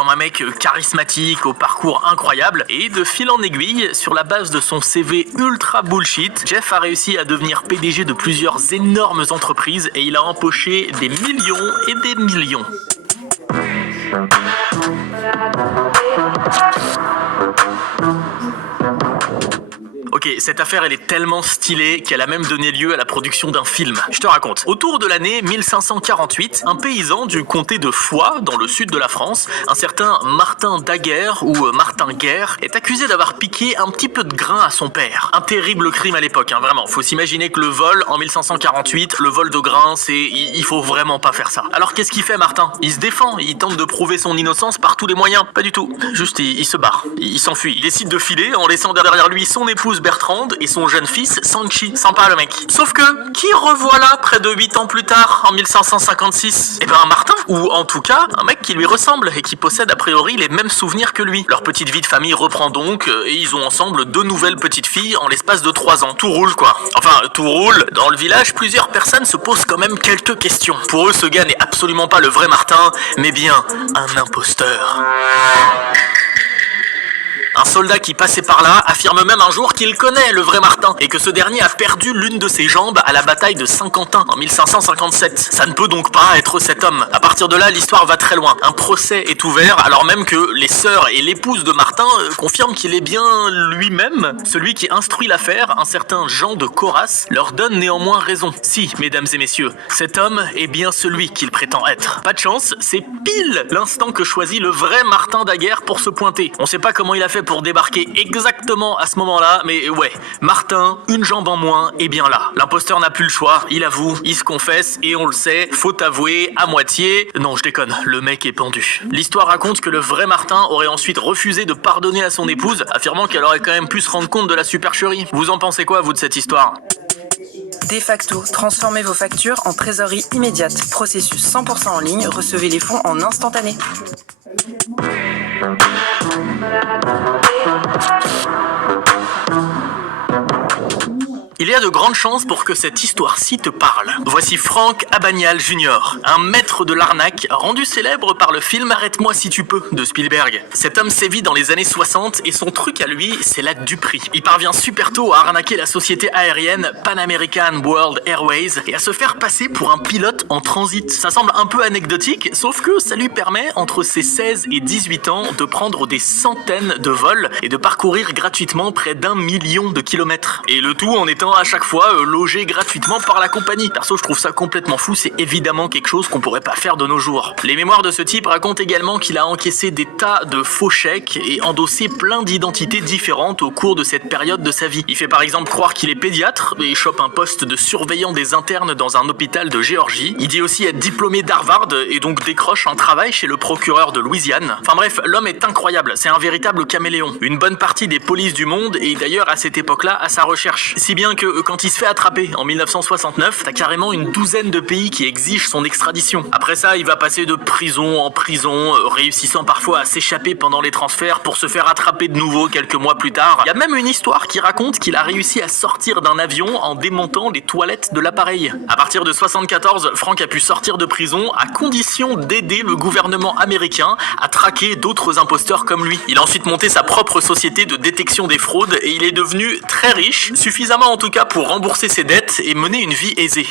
comme un mec charismatique au parcours incroyable et de fil en aiguille, sur la base de son CV ultra bullshit, Jeff a réussi à devenir PDG de plusieurs énormes entreprises et il a empoché des millions et des millions. Ok, cette affaire elle est tellement stylée qu'elle a même donné lieu à la production d'un film. Je te raconte. Autour de l'année 1548, un paysan du comté de Foix, dans le sud de la France, un certain Martin Daguerre ou Martin Guerre, est accusé d'avoir piqué un petit peu de grain à son père. Un terrible crime à l'époque, vraiment. Faut s'imaginer que le vol, en 1548, le vol de grain, il faut vraiment pas faire ça. Alors qu'est-ce qu'il fait Martin? Il se défend, il tente de prouver son innocence par tous les moyens. Pas du tout. Juste il se barre. Il s'enfuit. Il décide de filer en laissant derrière lui son épouse Bertrande et son jeune fils Sanchi. Sympa le mec. Sauf que, qui revoilà près de 8 ans plus tard, en 1556? Eh ben Martin, ou en tout cas, un mec qui lui ressemble et qui possède a priori les mêmes souvenirs que lui. Leur petite vie de famille reprend donc, et ils ont ensemble 2 nouvelles petites filles en l'espace de 3 ans. Tout roule quoi. Enfin, tout roule. Dans le village, plusieurs personnes se posent quand même quelques questions. Pour eux, ce gars n'est absolument pas le vrai Martin, mais bien un imposteur. Un soldat qui passait par là affirme même un jour qu'il connaît le vrai Martin et que ce dernier a perdu l'une de ses jambes à la bataille de Saint-Quentin en 1557. Ça ne peut donc pas être cet homme. À partir de là, l'histoire va très loin. Un procès est ouvert alors même que les sœurs et l'épouse de Martin confirment qu'il est bien lui-même. Celui qui instruit l'affaire, un certain Jean de Coras, leur donne néanmoins raison. Si, mesdames et messieurs, cet homme est bien celui qu'il prétend être. Pas de chance, c'est pile l'instant que choisit le vrai Martin Daguerre pour se pointer. On sait pas comment il a fait pour débarquer exactement à ce moment-là, mais ouais, Martin, une jambe en moins, est bien là. L'imposteur n'a plus le choix, il avoue, il se confesse, et on le sait, faut avouer à moitié. Non, je déconne, le mec est pendu. L'histoire raconte que le vrai Martin aurait ensuite refusé de pardonner à son épouse, affirmant qu'elle aurait quand même pu se rendre compte de la supercherie. Vous en pensez quoi, vous, de cette histoire ? Defacto, transformez vos factures en trésorerie immédiate. Processus 100% en ligne, recevez les fonds en instantané. Il y a de grandes chances pour que cette histoire-ci te parle. Voici Frank Abagnale Jr., un maître de l'arnaque rendu célèbre par le film Arrête-moi si tu peux de Spielberg. Cet homme sévit dans les années 60 et son truc à lui, c'est la duperie. Il parvient super tôt à arnaquer la société aérienne Pan American World Airways et à se faire passer pour un pilote en transit. Ça semble un peu anecdotique, sauf que ça lui permet, entre ses 16 et 18 ans, de prendre des centaines de vols et de parcourir gratuitement près d'1 million de kilomètres. Et le tout en étant à chaque fois logé gratuitement par la compagnie. Perso, je trouve ça complètement fou, c'est évidemment quelque chose qu'on pourrait pas faire de nos jours. Les mémoires de ce type racontent également qu'il a encaissé des tas de faux chèques et endossé plein d'identités différentes au cours de cette période de sa vie. Il fait par exemple croire qu'il est pédiatre et chope un poste de surveillant des internes dans un hôpital de Géorgie. Il dit aussi être diplômé d'Harvard et donc décroche un travail chez le procureur de Louisiane. Enfin bref, l'homme est incroyable, c'est un véritable caméléon. Une bonne partie des polices du monde est d'ailleurs à cette époque-là à sa recherche. Si bien que quand il se fait attraper en 1969, t'as carrément une douzaine de pays qui exigent son extradition. Après ça, il va passer de prison en prison, réussissant parfois à s'échapper pendant les transferts pour se faire attraper de nouveau quelques mois plus tard. Il y a même une histoire qui raconte qu'il a réussi à sortir d'un avion en démontant les toilettes de l'appareil. À partir de 74, Frank a pu sortir de prison à condition d'aider le gouvernement américain à traquer d'autres imposteurs comme lui. Il a ensuite monté sa propre société de détection des fraudes et il est devenu très riche, suffisamment en tout cas pour rembourser ses dettes et mener une vie aisée.